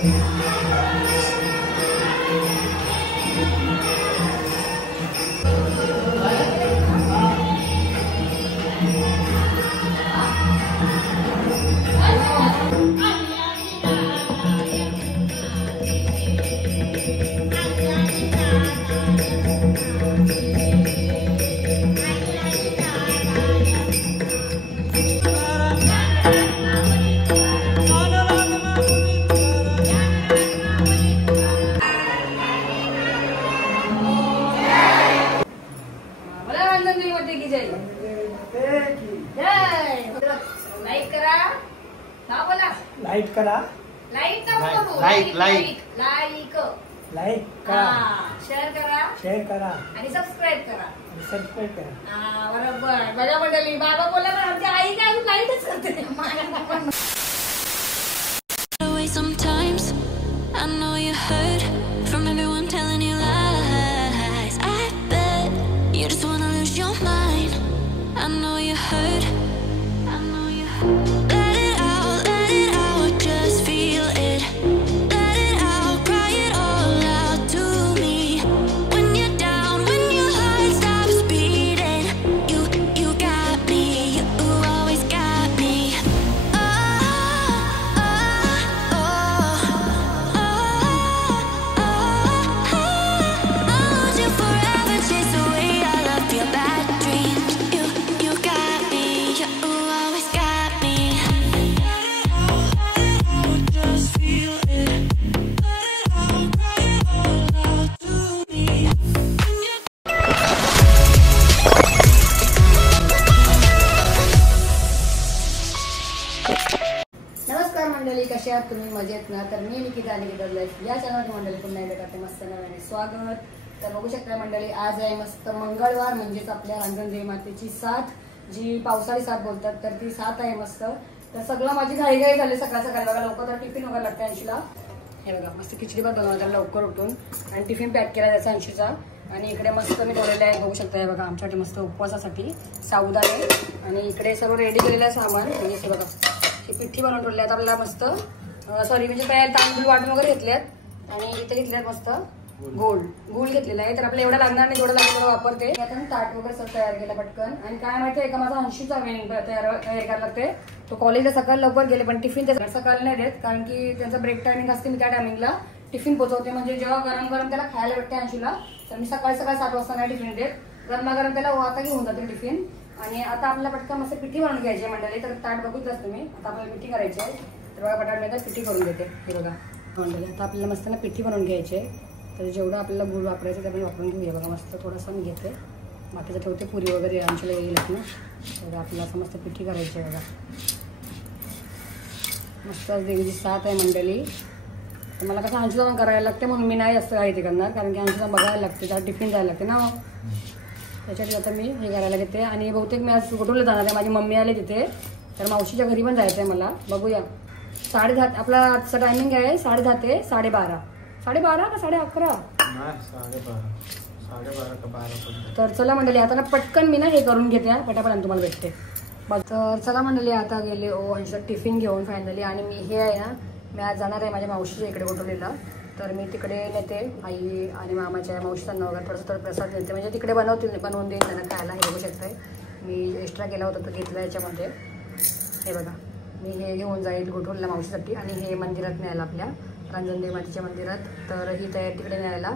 Like करा, like करा, share करा आणि सबस्क्राईब करा. बरोबर बघा मंडळी, बाबा बोलला पण आमची आई काय अजून लाईटच करते. Sometimes I know you heard from everyone telling you lies. I bet you just wanna lose your mind. I know you heard. I know you heard. Let it out, just feel it. Let it out, cry it all out to me. When you're down, when your heart stops beating, you got me. You always got me. नमस्कार मंडळी, कशा आहात तुम्ही? मजेत ना? तर मी Nikita Nikita life या चॅनलवर मंडळी पुन्हा एकदा करते मस्त नव्याने स्वागत. तर बघू शकता मंडळी, आज आहे मस्त मंगळवार, म्हणजेच आपल्या रांजणदेवी मातेची साथ, जी पावसाळी साथ बोलतात, तर ती साथ आहे मस्त. तर सगळं माझी घाईघाई झाली सकाळ सकाळी. बघा लवकर तर टिफिन वगैरे लागते अंशीला. हे बघा मस्त खिचडी भात बनवला लवकर उठून आणि टिफिन पॅक केला त्याचा अंशीचा. आणि इकडे मस्त मी ठेवलेले आहे, बघू शकता. हे बघा आमच्यासाठी मस्त उपवासासाठी साबुदाणे. आणि इकडे सर्व रेडी केलेलं आहे सामान. म्हणजे हे बघा ही पिठी बनवून ठेवली आहे आपल्याला मस्त. सॉरी म्हणजे पहिल्या तांदूळ वाटून वगैरे घेतल्यात आणि इथे घेतल्यात मस्त गुळ घेतलेला आहे. तर आपल्याला एवढा लागणार नाही, जेवढं लागेल तेवढं वापरते. आता ताट वगैरे सगळं तयार केलं पटकन. आणि काय माहिती आहे का, माझा अंशीचा तयार करायला लागते. तो कॉलेजला सकाळी लवकर गेले, पण टिफिन त्याचा सकाळी नाही देत, कारण की त्यांचा ब्रेक टायमिंग असते. मी त्या टायमिंगला टिफिन पोहोचवते, म्हणजे जेव्हा गरम गरम त्याला खायला भेटते अंशीला. तर मी सकाळी 7 वाजता नाही टिफिन देत, गरमागरम त्याला आता घेऊन जाते टिफिन. आणि आता आपल्याला पटकन मस्त पिठी बनवून घ्यायची आहे मंडळी. तर ताट बघितलंच तुम्ही. आता आपल्याला पिठी करायची आहे. तर बघा पटाट मी पिठी करून देते. हे बघा मंडळी, आता आपल्याला मस्त ना पिठी बनवून घ्यायची आहे. तर जेवढं आपल्याला गुळ वापरायचं ते आपण वापरून घेऊया. बघा मस्त थोडासा मी घेते, बाकीचं ठेवते पुरी वगैरे आमच्याला येईलच ना. तर आपल्याला असं मस्त पिठी करायची आहे. बघा मस्त देवीची साथ आहे मंडळी. तर मला कसं अंशूला पण करायला लागते, म्हणून मी नाही जास्त काही ते करणार, कारण की अंशूला बघायला लागते, त्याला टिफिन जायला लागते ना. त्याच्यासाठी आता मी हे करायला घेते. आणि बहुतेक मी आज कुठून जाणार आहे, माझी मम्मी आले तिथे, तर मावशीच्या घरी पण जायचं आहे मला. बघूया 10:30 आपला आजचा टायमिंग आहे, 10:30 ते 12:30. 12:30 का 11:30? 12:30. तर चला मंडळी, आता ना पटकन मी ना हे करून घेते, पटापट तुम्हाला भेटते. तर चला मंडळी, आता गेले अंशूचा टिफिन घेऊन फायनली. आणि मी हे आहे ना, मी आज जाणार आहे माझ्या मावशीच्या इकडे गोठवलेला. तर मी तिकडे नेते आई आणि मामाच्या मावशींना वगैरे थोडंसं प्रसाद देते, म्हणजे तिकडे बनवून देईन त्यांना खायला. हे बघू शकताय मी एक्स्ट्रा केला होता तो घेतला याच्यामध्ये. हे बघा मी हे घेऊन जाईल गोठवलेला मावशीसाठी. आणि हे मंदिरात न्यायला, आपल्या रांजणदेवी मातेच्या मंदिरात. तर ही तयारी तिकडे न्यायला.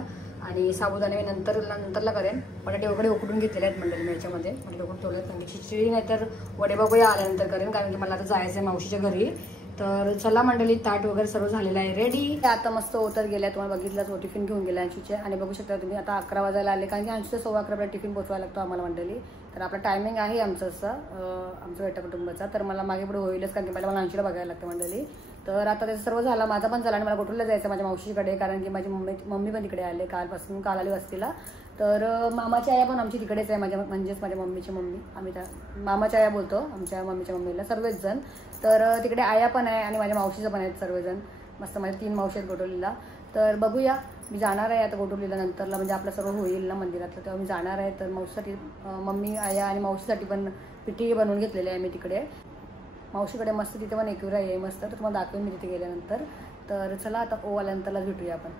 आणि साबुदाणे मी नंतरला करेन. बटाटे वगैरे उकडून घेतलेले आहेत मंडळी मी याच्यामध्ये. बटाटे उकडून ठेवले आहेत. आणि खिचडी नाही तर वडे बघूया आल्यानंतर करेन, कारण की मला आता जायचं आहे मावशीच्या घरी. तर चला मंडळी, ताट वगैरे सर्व झालेलं आहे रेडी. आता मस्त उतर गेल्या, तुम्हाला बघितलं टिफिन घेऊन गेला अंशूचे. आणि बघू शकता तुम्ही आता 11 वाजायला आले, कारण की अंशूच्या 11:15 टिफिन पोचवायला लागतो आम्हाला मंडळी. तर आपला टायमिंग आहे आमचं असं, आमचं वेटा कुटुंबाचा. तर मला मागे पुढे होईलच, कारण की पहिला मला अंशूला बघायला लागतं मंडळी. तर आता त्याचं सर्व झालं, माझा पण झाला. आणि मला गोठवलं जायचं माझ्या मावशीकडे, कारण की माझी मम्मी पण तिकडे आले काल आली वस्तीला. तर मामाची आया पण आमची तिकडेच आहे, म्हणजेच माझ्या मम्मीची मम्मी. आम्ही त्या मामाच्या आया बोलतो, आमच्या मम्मीच्या मम्मीला सर्वच जण. तर तिकडे आया पण आहे आणि माझ्या मावशीचं पण आहेत सर्वजण. मस्त माझ्या 3 मावशी आहेत गोठवलीला. तर बघूया, मी जाणार आहे आता गोठवलीला नंतरला, म्हणजे आपलं सर्व होईल ना मंदिरातलं, तेव्हा मी जाणार आहे. तर मावशीसाठी, मम्मी आया आणि मावशीसाठी पण पिठी बनवून घेतलेली आहे मी तिकडे. मावशीकडे मस्त तिथे पण एक्युरा आहे मस्त, तर तुम्हाला दाखवेन मी तिथे गेल्यानंतर. तर चला आता ओ आल्यानंतरच भेटूया आपण.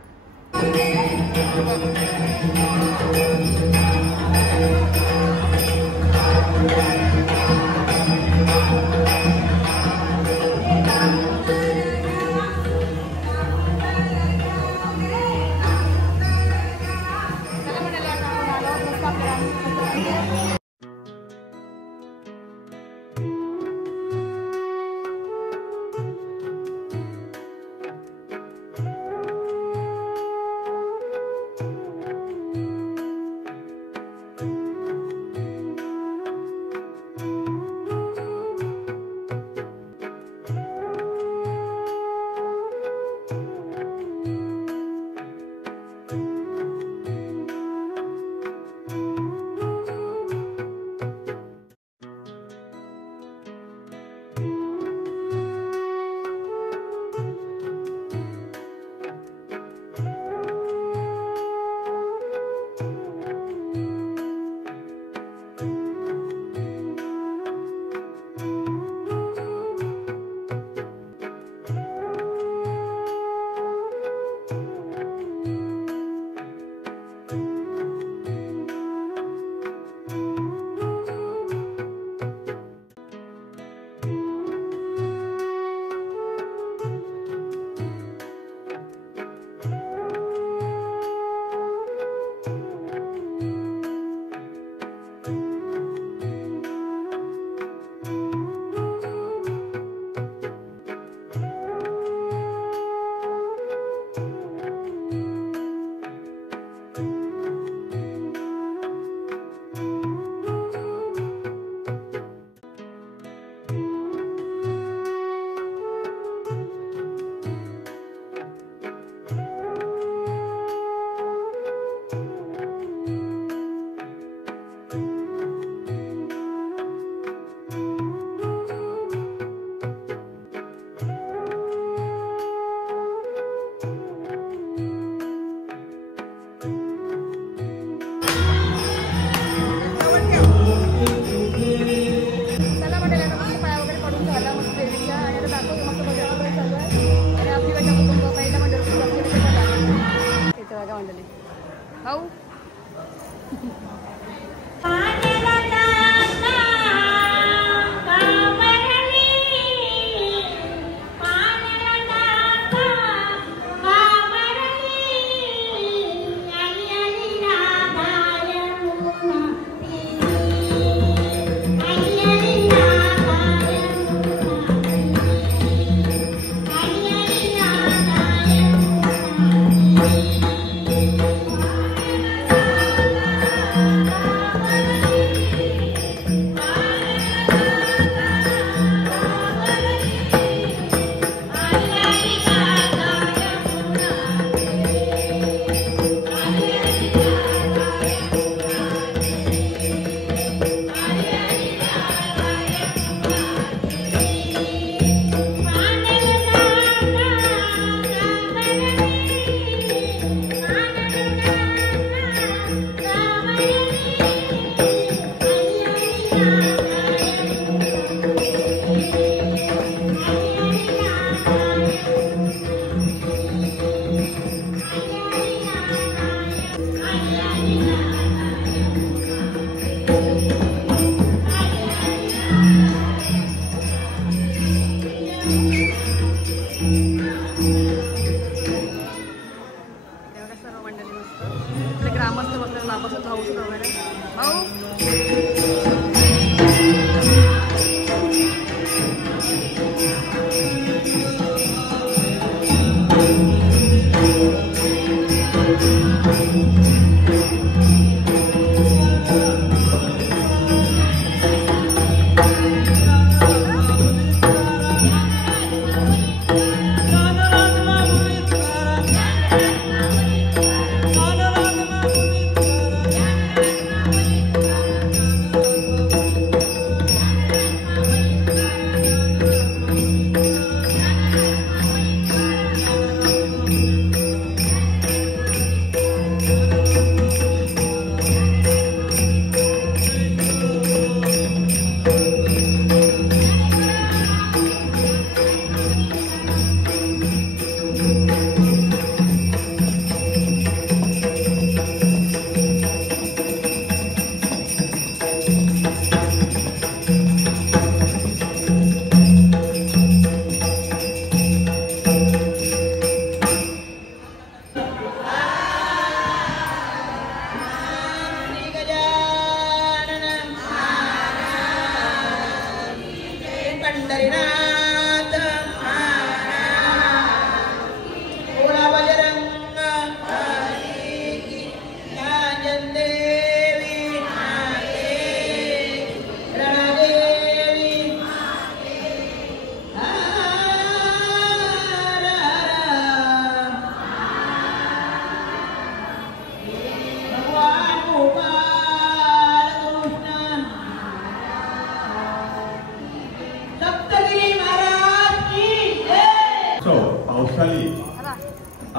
वैशाली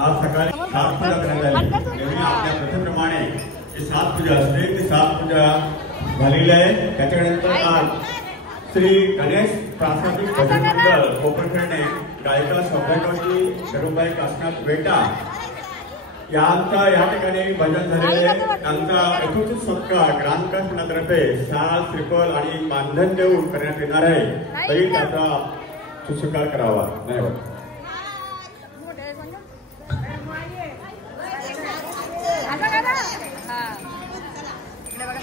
आज सकाळी सात पूजा करण्यात आली. नेहमी आपल्या प्रथेप्रमाणे जी सात पूजा असते ती सात पूजा झालेली आहे. त्याच्यानंतर आज श्री गणेश प्राथमिक भजन मंडळ कोकणखेडणे गायिका सौभाग्यवती शरूबाई काशनाथ बेटा यांचा या ठिकाणी भजन झालेले आहे. त्यांचा यथोचित सत्कार ग्रामविकास मंडळातर्फे शाल श्रीफळ आणि मानधन देऊन करण्यात येणार आहे. तरी त्याचा सुस्वीकार करावा. धन्यवाद.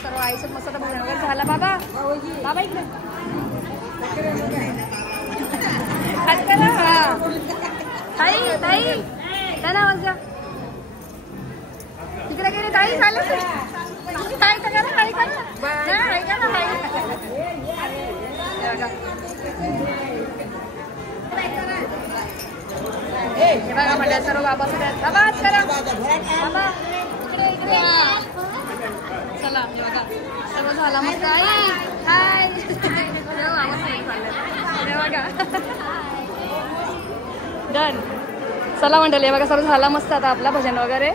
सर्व आईचं मस्त भजन वगैरे झालं. बाबा बाबा इकडे ताई ताई काय नाव माझं तिकडे गेली ताई झालं काय करा काय करा हे बघा म्हणलं सर्व बाबा बाबा आज करा बाबा इकडे इकडे चला बघा सर्व झाला मस्त आई हाय बघा डन. चला मंडळी बघा सर्व झाला मस्त आता आपला भजन वगैरे.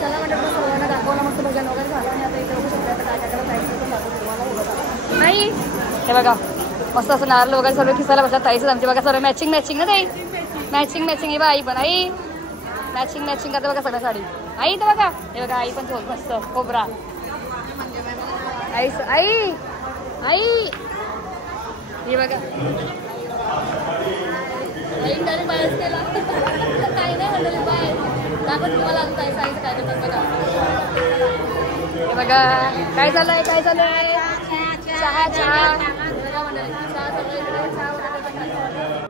चला म्हणजे सर्वांना दाखवलं मस्त भजन वगैरे झालं आणि आता इथे बघू शकता काय काय जायचं तुम्हाला नाही. हे बघा मस्त असं नारळ वगैरे सर्व खिसायला बसतात. ताईचं आमची बघा सर्व मॅचिंग मॅचिंग ना ताई मॅचिंग मॅचिंग. हे बघा आई पण आई मॅचिंग मॅचिंग करते बघा सगळ्या साडी. आई तर बघा हे बघा आई पण झोल मस्त खोबरा आई आई आई हे बघा आई त्याने बाहेर केला काही नाही म्हणलं बाय दाखवत तुम्हाला आता ताई साईचं काय करतात बघा. हे बघा काय झालंय काय झालंय चहा चहा बघा म्हणलं चहा सगळं इकडे चहा वगैरे.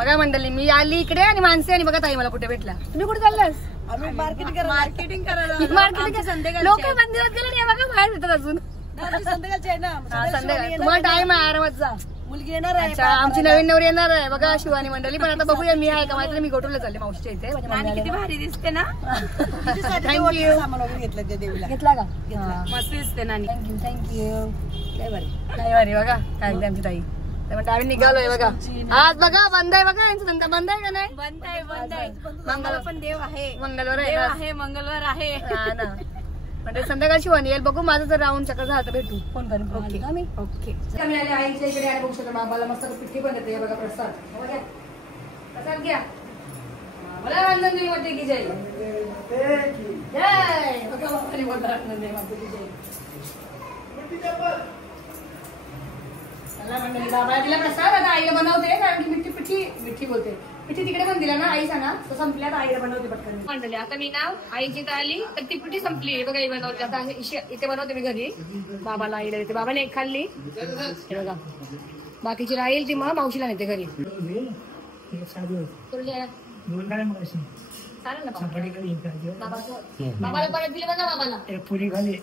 बघा मंडळी मी आली इकडे आणि माणसे आणि बघा ताई मला कुठे भेटला. तुम्ही कुठे चाललास? आम्ही मार्केटिंग करायला लोक मंदिरात गेले नाही बघा बाहेर भेटत अजून. संध्याकाळचे आहे ना संध्याकाळी तुम्हाला टाइम आहे आरामात जा. मुलगी येणार आहे. अच्छा आमची नवीन नवरी येणार आहे बघा शिवानी मंडळी. पण आता बघूया मी आहे का माहिती. मी गोटूला चालले मावशीच्या इथे. किती भारी दिसते ना. थँक्यू. सामान वगैरे घेतलं त्या देवीला. घेतला का? मस्त दिसते नानी. थँक्यू. लय भारी. नाही भारी बघा काय एकदा आमची ताई. त्यामुळे आम्ही निघालोय बघा. आज बघा बंद आहे बघा यांचा धंदा बंद आहे का नाही? बंद आहे बंद आहे. मंगळवार पण देव आहे. मंगळवार आहे देव ना? आहे मंगळवार आहे. हा ना. म्हणजे संध्याकाळची शिवानी येईल बघू. माझं जर राऊंड चक्कर झालं तर भेटू. फोन करेन. ओके. आम्ही ओके. कमी आले आईच्या इकडे आणि बघू शकतो बाबाला मस्त पिठी पण येते बघा प्रसाद. हो घ्या प्रसाद घ्या. मला आनंदी मध्ये की जय जय बघा बाबाली बोलला आनंदी मध्ये की जय. मंडळी बाबा दिला प्रसाद. आता आईला बनवते कारण की मिठी बोलते. पिठी तिकडे पण दिला ना आई सांगा तो संपल्या तर आईला बनवते पटकन. मंडळी आता मी ना आईची तर आली तर ती पिठी संपली बघा. आई बनवते आता इथे बनवते मी घरी. बाबाला आईला देते. बाबाने एक खाल्ली बघा. बाकीची राहील ती मग मावशीला नेते घरी. चालेल ना बाबाला परत दिली बघा. बाबाला पुरी खाली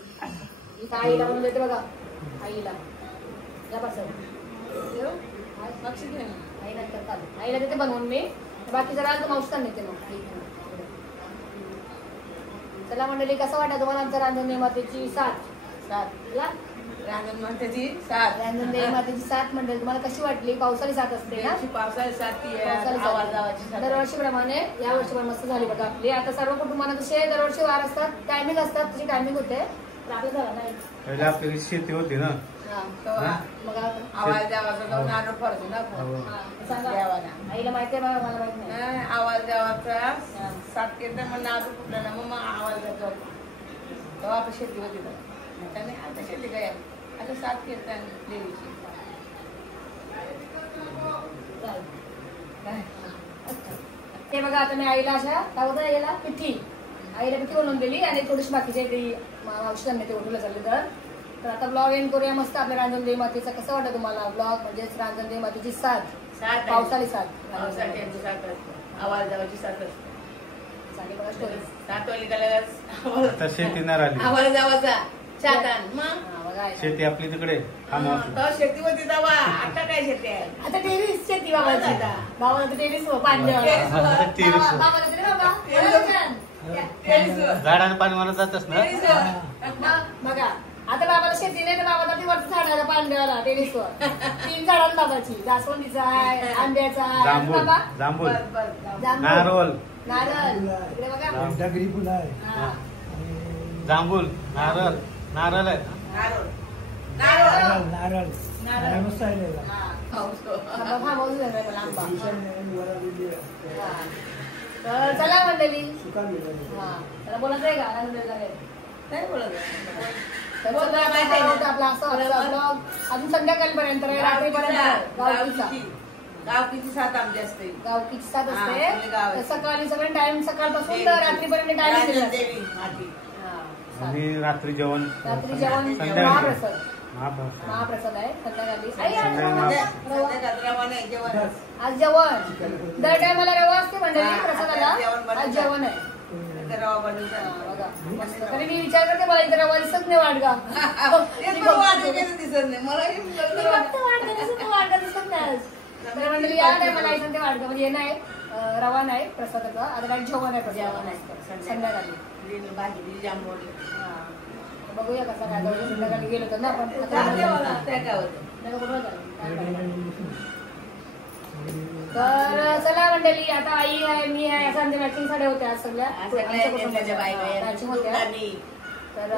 आईला बनवून देते बघा. आईला या पासून आईला देते बनवून मी. बाकी जरा मावशीला नेते मग. चला मंडळी कसं वाटतं तुम्हाला आमचं रांजण मातेची साथ रांजण मातेची साथ मंडळी तुम्हाला कशी वाटली? पावसाळी साथ असते ना. पावसाळी साथी दरवर्षीप्रमाणे या वर्षी पण मस्त झाली बघा आपली. आता सर्व कुटुंबांना जसे दरवर्षी वार असतात टायमिंग असतात तशी टायमिंग होते. आपलं झालं नाही आपली शेती होती ना. आवाज द्यावाचा जाऊन आणून पडतो ना. आईला माहिती आहे बघा. मला माहित नाही. आवाज द्यावाचा सात केलं मग नाजूक कुठलं ना मग आवाज द्यायचा तेव्हा आपण शेती होती. आता शेती काय आता सात केलं देवीची. ते बघा आता मी आईला अशा काय होतं याला पिठी आईला पिठी बनवून दिली आणि थोडीशी बाकीच्या इकडे औषधांनी ते ओढूला चालले. तर आता ब्लॉग एंड करूया मस्त आपल्या रांजण देवी मातेचा. कसं वाटतं तुम्हाला ब्लॉग? म्हणजेच रांजण देवी मातेची साथ पावसाळी साथ आवाज द्यावाची सात चालेल बघा स्टोरी. सात वाली गेल्यावर आता शेती नाही राहिली. आवाज द्यावाचा शातान मग बघा शेती आपली तिकडे शेती होती तेव्हा. आता काय शेती आहे? आता टेरिस शेती बाबाची. बाबाला तर टेरिस बाबाला झाडाने पाणी मला जातच ना. बघा आता बाबाला शेती नाही तर बाबा ती वरती झाडाला पाणी द्यायला टेरिसवर. 3 झाडाला बाबाची. जास्वंदीचा आहे, आंब्याचा आहे, जांभूळ नारळ इकडे बघा जांभूळ नारळ आहे. चला मंडळी. चला बोलायचं आहे का? नाही बोलत. आपला असं ब्लॉग अजून संध्याकाळपर्यंत रात्रीपर्यंत. गावकीची साथ आमची असते. गावकीची साथ असते. सकाळी सगळे टाइम सकाळपासून रात्रीपर्यंत टाइम आणि रात्री जेवण महाप्रसाद आहे संध्याकाळी. आज जेवण दर टायमाला रवा असते मंडळी प्रसादाला. आज जेवण आहे. तरी मी विचार करते मला इथे रवा दिसत नाही वाडगा. दिसत नाही मला वाडगा दिसत नाही आज. तर मंडळी या टायमाला आई सांगते वाडगा म्हणजे हे नाही रवा नाही प्रसादाचा. आता काय जेवण आहे. जेवण आहे संध्याकाळी. भाजी जांभूळ बघूया कसा काय संध्याकाळी गेलो तर ना आपण. तर चला मंडळी आता आई आहे मी आहे असं आमच्या मॅचिंग साड्या होत्या आज सगळ्या मॅचिंग होत्या. तर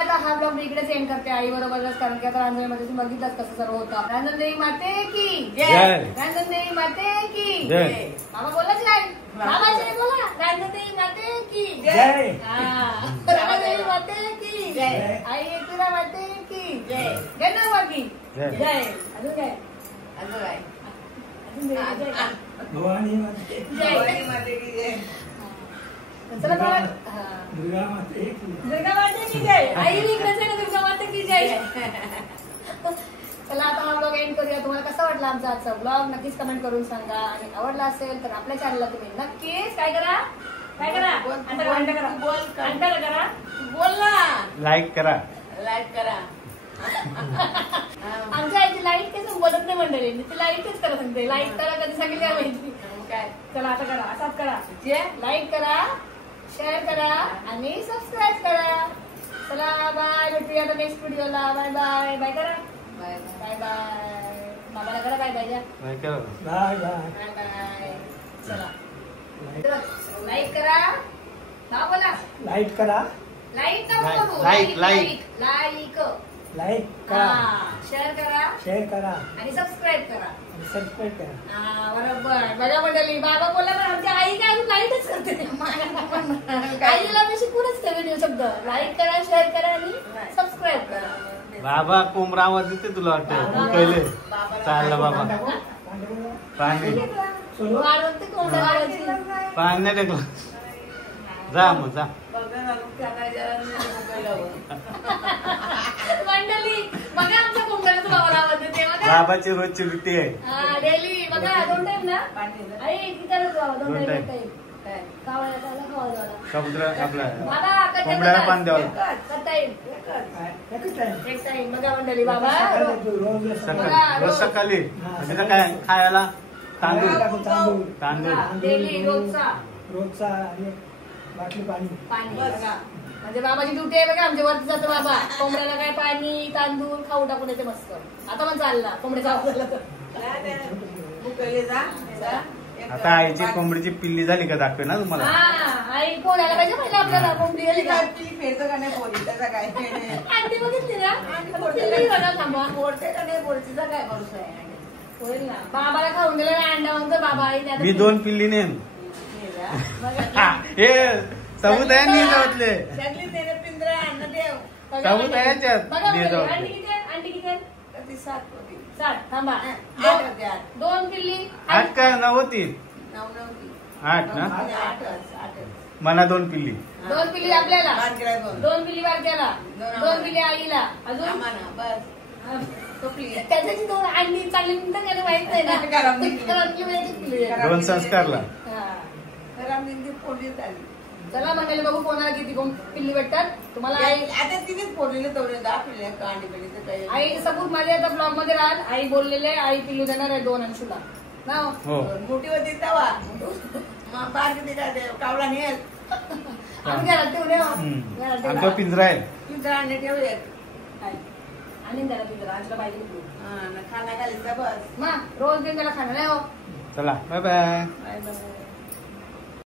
आता हा ब्लॉग मी इकडेच एंड करते आई बरोबरच कारण की आता रांजणमध्ये बघितलंच कसं सर्व होतं. रांजण देवी माते की जय. रांजण देवी माते की जय. बाबा बोलाच काय बाबाजी बोला. रांजण देवी माते की जय. रांजण देवी माते की जय. आई एकविरा माते की जय. गणपती की जय. अजून काय अजून काय भवानी चला दुर्गा माते की जय. आई इकडेच आहे ना दुर्गा माते की जय. चला आता हा ब्लॉग एंड करूया. तुम्हाला कसा वाटला आमचा आजचा ब्लॉग नक्कीच कमेंट करून सांगा आणि आवडला असेल तर आपल्या चॅनलला तुम्ही नक्कीच काय करा बोल ना लाईक करा. आमच्या आईची लाईट काही बोलत नाही मंडळी. ती लाईटच करा सांगते. लाईक करा कधी सांगितलं काय माहिती काय. चला आता करा असाच करा. लाईक करा शेअर करा आणि सबस्क्राईब करा. चला बाय भेटूया आता नेक्स्ट व्हिडिओला. Bye bye. बाय करा. Bye bye. बाबाला करा बाय बाय. बाय करा. Bye bye. चला लाईक करा. नाव बोला. लाईक करा. लाईक नको करू. लाईक करा. शेअर करा. शेअर करा आणि सबस्क्राईब करा. सबस्क्राईब करा. बरोबर. बघा मंडळी बाबा बोला पण आमची आई काय अजून लाईटच करते. आईला मी शिकूनच ते व्हिडिओ शब्द. लाईक करा शेअर करा आणि सबस्क्राईब करा. बाबा कोंबडा आवाज देते तुला वाटतं पहिले चाललं बाबा. पाणी वाढवते कोणत्या वाढवायची पाणी नाही टेकलं. जा मग जा. मंडळी बघा आमच्या कोंबड्याला तुला आवाज देते. बाबाची रोजची रुटी आहे. डेली बघा 2 टाइम ना. आई किती करत 2 टाइम. समुद्र आपला बाबा कोंबड्याला पाणी द्यावं. एक टाइम बघा मंडळी बाबा सकाळी रोज सकाळी म्हणजे काय खायला तांदूळ डेली रोजचा आणि बाटली पाणी. बघा म्हणजे बाबाची ड्युटी आहे. बघा आमच्या वरती जातो बाबा. कोंबड्याला काय पाणी तांदूळ खाऊ टाकून येते मस्त. आता पण चालला कोंबड्याचा आवाज झाला तर. आता आईची कोंबडीची पिल्ली झाली का दाखवे ना तुम्हाला. आई कोणाला पाहिजे पहिला आपल्याला कोंबडी आली का. अंडी बघितली ना. पिल्ली बघा थांबा. होईल ना. बाबाला खाऊन दिलं ना अंडा म्हणतो बाबा. मी 2 पिल्ली नेन. हे सबूत आहे नी जावतले. सबूत आहे याच्यात. अंडी किती आहे. 7 थांबा. 2 पिल्ली 8 का 9 होती. 8 ना. मला 2 पिल्ली. 2 पिल्ली आपल्याला. 2 पिल्ली बारक्याला. 2 पिल्ली आईला. अजून त्याच्याची 2 अंडी चांगली मिळतात त्याला माहित नाही ना. 2 संस्कारला. चला मंडळी बघू कोणाला किती पिल्ली भेटतात तुम्हाला. आता तिनेच फोडलेले तेवढे 10 पिल्ले अंडी पिल्ले. आई सबूत माझ्या आता ब्लॉग मध्ये राहत. आई बोललेले आई पिल्लू देणार आहे 2 अंशूला ना. मोठी होती तवा बारकी काय कावळा नेल. आम्ही घरात ठेवले. आमचा पिंजरा आहे. पिंजरा आणले ठेवले. आणि त्याला पिंजरा आजला पाहिजे खाना घालायचा बस. रोज दिन त्याला खाणार नाही हो. चला बाय बाय. Bye bye.